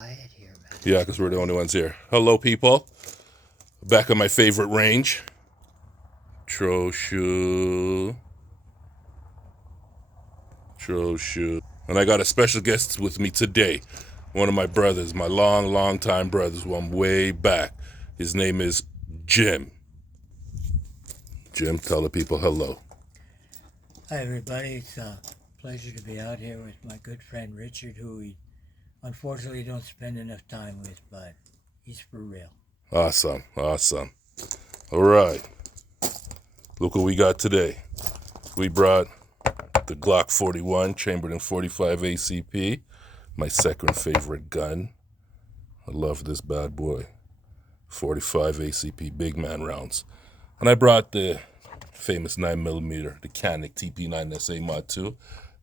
Quiet here, man. Yeah, because we're the only ones here. Hello, people. Back on my favorite range. Troshu. And I got a special guest with me today. One of my brothers, my long time brothers, one way back. His name is Jim. Jim, tell the people hello. Hi, everybody. It's a pleasure to be out here with my good friend Richard, who we unfortunately don't spend enough time with, but he's for real. Awesome. All right. Look what we got today. We brought the Glock 41 chambered in 45 ACP, my second favorite gun. I love this bad boy. 45 ACP big man rounds. And I brought the famous 9mm, the Canik TP9SA MOD2.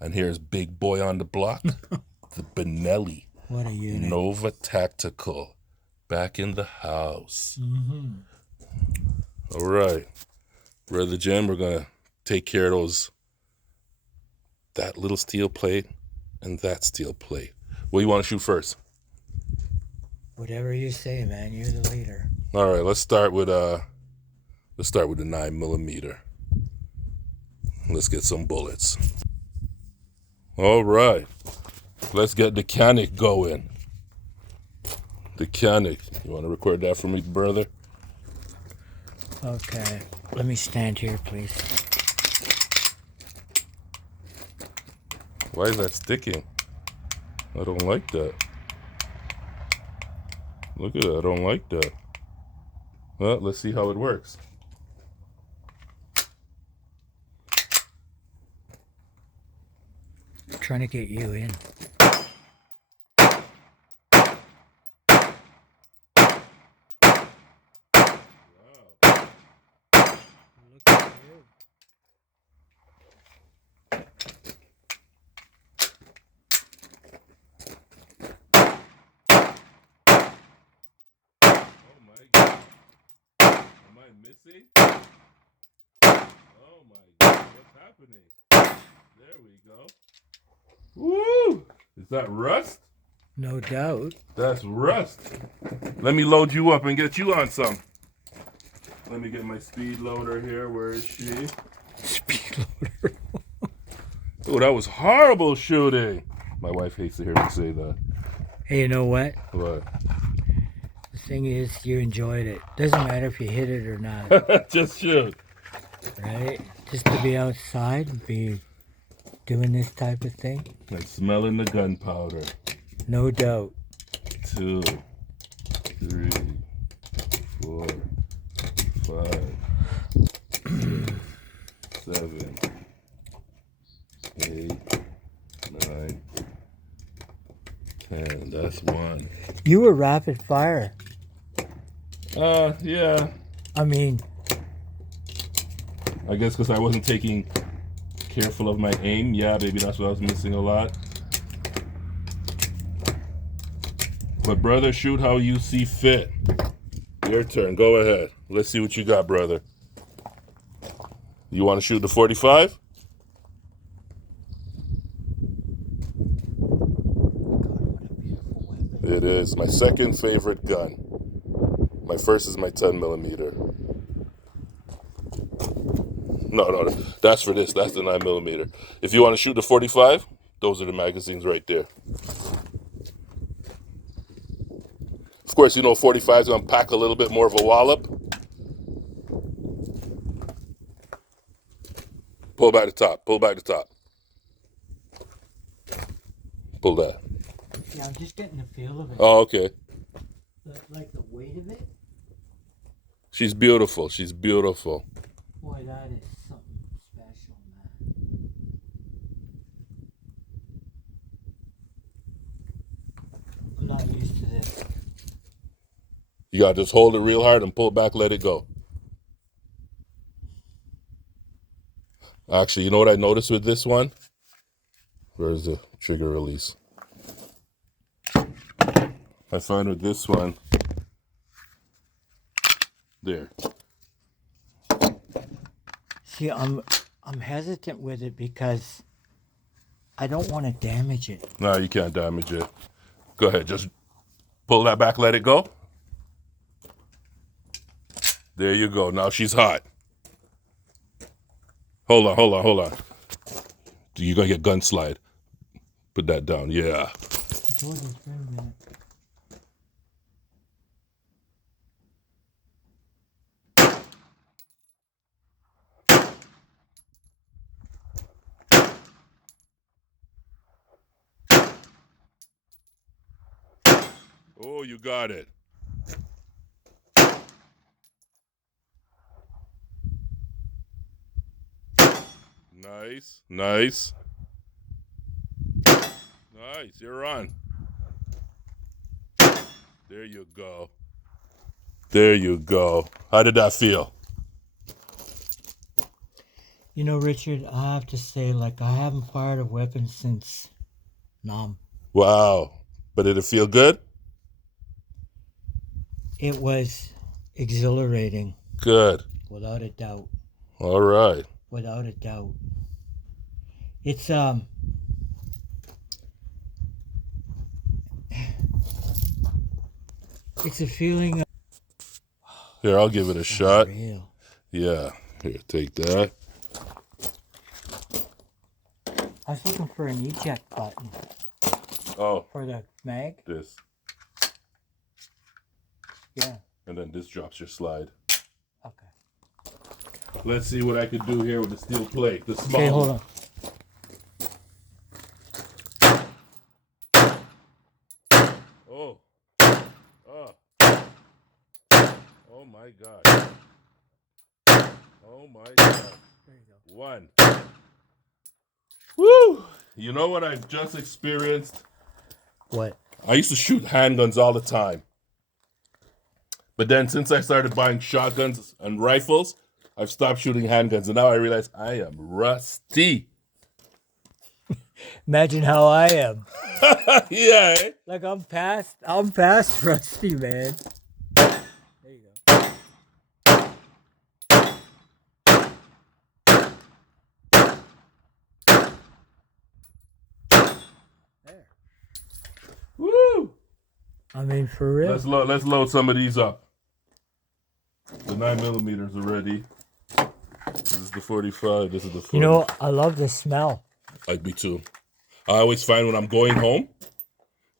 And here's big boy on the block, the Benelli. What a unit. Nova Tactical. Back in the house. All right. Brother Jim, we're going to take care of that little steel plate and that steel plate. What do you want to shoot first? Whatever you say, man. You're the leader. All right, let's start with the 9mm. Let's get some bullets. All right, let's get the Canik going. The Canik. You want to record that for me, brother? Okay. Let me stand here, please. Why is that sticking? I don't like that. Look at that. I don't like that. Well, let's see how it works. I'm trying to get you in. Look at you. Oh my God. Am I missing? Oh my God. What's happening? There we go. Woo! Is that rust? No doubt. That's rust. Let me load you up and get you on some. Let me get my speed loader here. Where is she? Speed loader. Oh, that was horrible shooting. My wife hates to hear me say that. Hey, you know what? What? The thing is, you enjoyed it. Doesn't matter if you hit it or not, Just shoot. right? Just to be outside and be doing this type of thing. Like smelling the gunpowder. No doubt. 2, 3, 4, 5, 7, 8, 9, 10. That's one. You were rapid fire. Yeah. I mean, I guess because I wasn't taking careful of my aim. Yeah, baby, that's what I was missing a lot. But brother, shoot how you see fit. Your turn. Go ahead. Let's see what you got, brother. You want to shoot the 45? It is my second favorite gun. My first is my 10mm. No, that's for this. That's the 9mm. If you want to shoot the 45, those are the magazines right there. Of course, you know 45 is going to pack a little bit more of a wallop. Pull back the top. Pull back the top. Pull that. yeah, I'm just getting the feel of it. Oh, okay. Like the weight of it. She's beautiful. She's beautiful. Boy, that is something special, man. I'm not used to this. You got to just hold it real hard and pull back, let it go. Actually, you know what I noticed with this one? Where's the trigger release? I find with this one, there. See, I'm hesitant with it because I don't want to damage it. No, you can't damage it. Go ahead, just Pull that back, let it go. There you go. Now she's hot. Hold on. You're going to get gun slide. Put that down. Yeah. Oh, you got it. Nice. Nice. Nice. You're on. There you go. There you go. How did that feel? You know, Richard, I have to say, like, I haven't fired a weapon since Nam. Wow. But did it feel good? It was exhilarating. Good. Without a doubt. All right. Without a doubt. It's it's a feeling of Here, I'll give it a shot. real. Yeah. Here, take that. I was looking for an eject button Oh, for the mag. this. Yeah. And then this drops your slide. Okay. Let's see what I could do here with the steel plate. The small. Okay, hold on. Oh. Oh. Oh my God. Oh my God. There you go. One. Woo! You know what I've just experienced? What? I used to shoot handguns all the time. But then since I started buying shotguns and rifles, I've stopped shooting handguns. And now I realize I am rusty. Imagine how I am. Yeah. Eh? Like I'm past rusty, man. There you go. There. Woo! I mean, for real. Let's load some of these up. The 9mm are ready. This is the 45. This is the 40. You know, I love the smell. Like me too. I always find when I'm going home,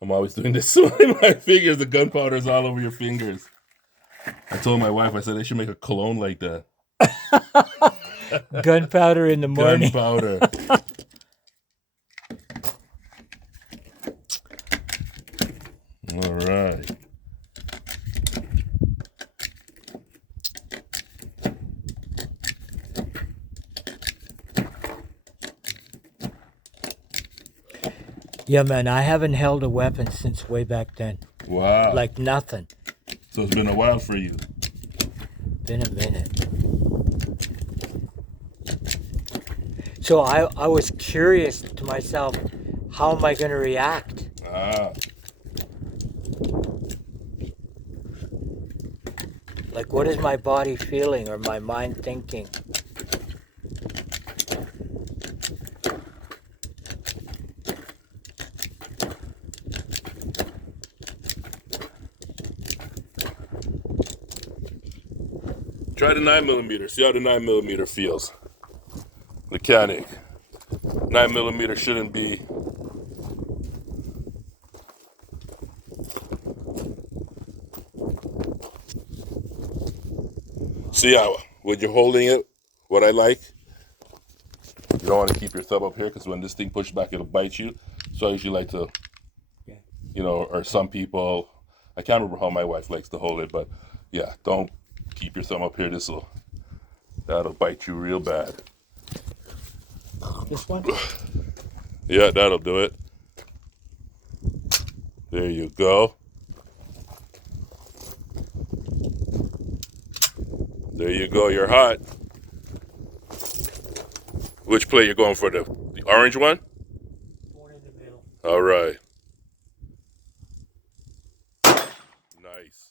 I'm always doing this with my fingers. The gunpowder's all over your fingers. I told my wife, I said they should make a cologne like that. Gunpowder in the morning. Gunpowder. All right. Yeah, man, I haven't held a weapon since way back then. Wow. Like nothing. So it's been a while for you. Been a minute. So I was curious to myself, how am I going to react? Ah. Like, what is my body feeling or my mind thinking? Try the 9mm. See how the 9mm feels. The Canik. 9mm shouldn't be. See how when you're holding it, what I like. You don't want to keep your thumb up here because when this thing pushes back, it'll bite you. So I usually like to, Yeah. you know, or some people. I can't remember how my wife likes to hold it, but yeah, don't keep your thumb up here. That'll bite you real bad. This one? Yeah, that'll do it. There you go. There you go. You're hot. Which plate you going for? The orange one? One in the middle. All right. Nice.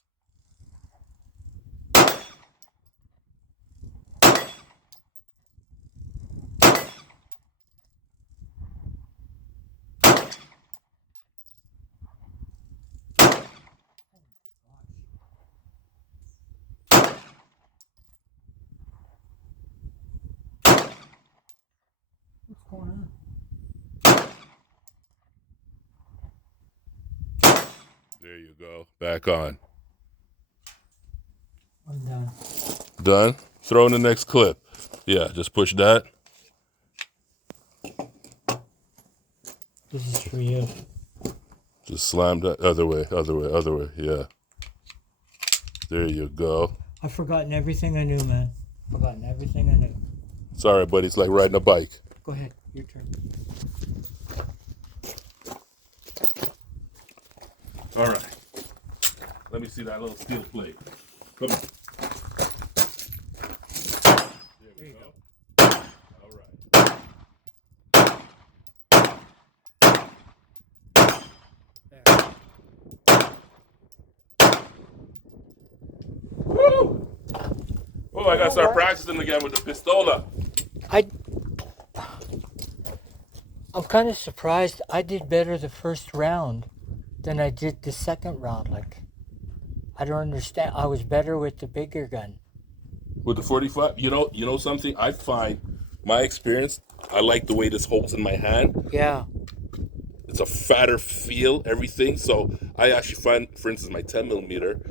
There you go. Back on. I'm done. Done? Throw in the next clip. Yeah, just push that. This is for you. Just slam that. Other way, other way, other way. Yeah. There you go. I've forgotten everything I knew, man. Forgotten everything I knew. Sorry, buddy. It's like riding a bike. Go ahead. Your turn. All right. Let me see that little steel plate. Come on. There you go. All right. There. Woo! Oh, I gotta start practicing again with the pistola. I'm kind of surprised I did better the first round than I did the second round. Like, I don't understand. I was better with the bigger gun. With the 45, you know something? I find my experience. I like the way this holds in my hand. Yeah. It's a fatter feel, everything. So I actually find, for instance, my 10 millimeter.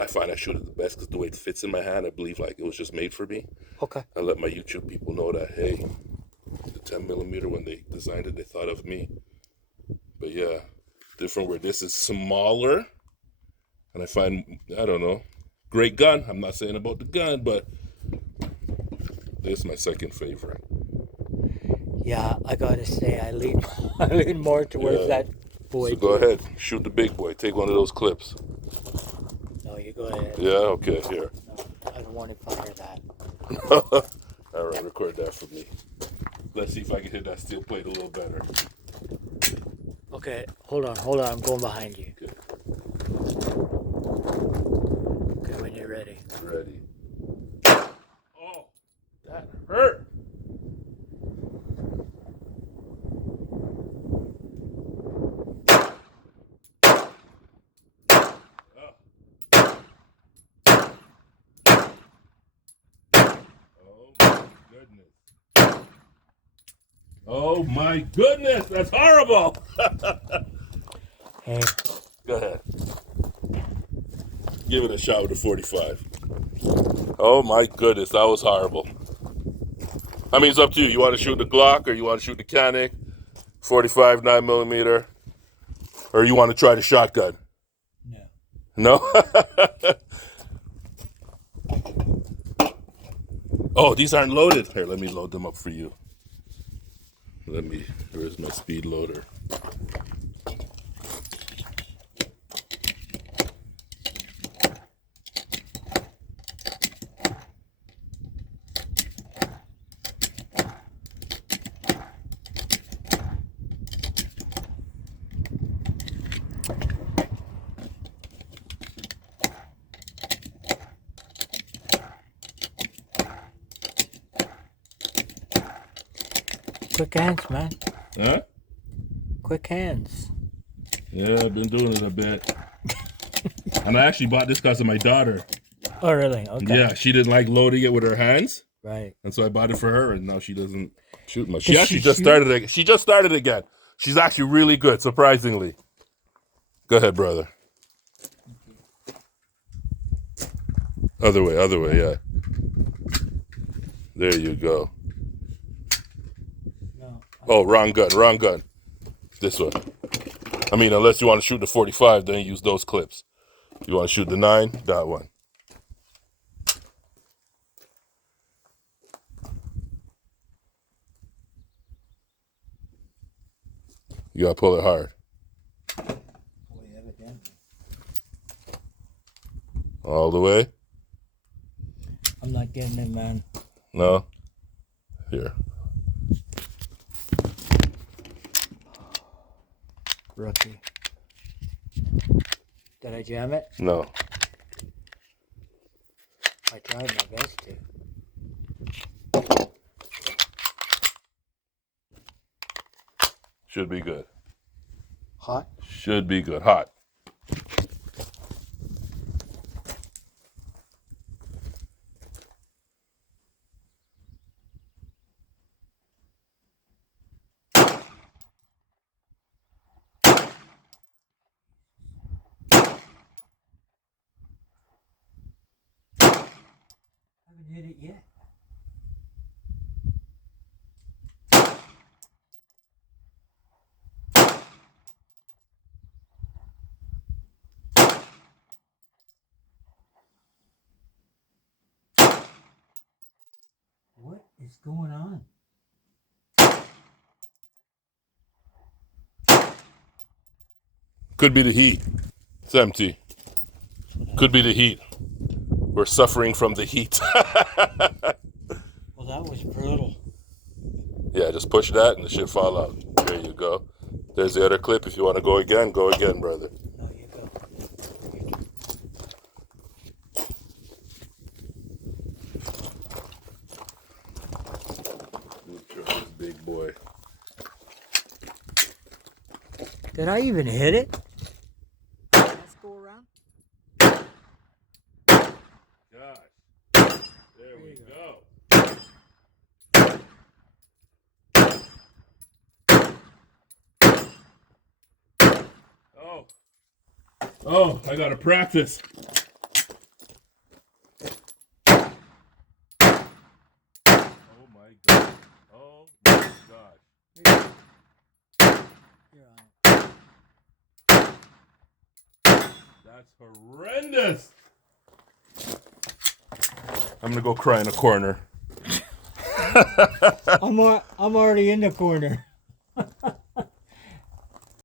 I find I shoot it the best because the way it fits in my hand, I believe like it was just made for me. Okay. I let my YouTube people know that, hey, the 10 millimeter, when they designed it, they thought of me. But yeah, different where this is smaller. And I find, I don't know, great gun. I'm not saying about the gun, but this is my second favorite. Yeah, I gotta say, I lean, I lean more towards that boy. So go ahead, shoot the big boy. Take one of those clips. No, you go ahead. Yeah, okay, here. No, I don't want to fire that. All right, record that for me. Let's see if I can hit that steel plate a little better. Okay, hold on. I'm going behind you. Okay. Okay, when you're ready. Ready. Oh, that hurt. Oh my goodness, that's horrible. Hey. Go ahead. Give it a shot with the 45. Oh my goodness, that was horrible. I mean, it's up to you. You want to shoot the Glock or you want to shoot the Canik, 45 9mm, or you want to try the shotgun? No. No? Oh, these aren't loaded. Here, let me load them up for you. Where's my speed loader? Quick hands, man. Huh? Quick hands. Yeah, I've been doing it a bit. And I actually bought this because of my daughter. Oh, really? Okay. Yeah, she didn't like loading it with her hands. Right. And so I bought it for her, and now she doesn't shoot much. Does She actually she just shoot? started again. She just started again. She's actually really good, surprisingly. Go ahead, brother. Other way, yeah. There you go. No. Oh, wrong gun. This one. I mean, unless you want to shoot the 45, then use those clips. You want to shoot the 9, that one. You gotta pull it hard. All the way? I'm not getting it, man. No? Here. Rookie. Did I jam it? No. I tried my best to. Should be good. Hot? Should be good. Hot. is going on? Could be the heat. It's empty. Could be the heat. We're suffering from the heat. Well, that was brutal. Yeah, just push that and the shit fall out. There you go. There's the other clip. If you want to go again, brother. No, you go. Big boy. Did I even hit it? Let's go around. Gosh. There we go. Oh, I gotta practice. Oh my god. Oh my god. You're on it. That's horrendous. I'm gonna go cry in a corner. I'm already in the corner.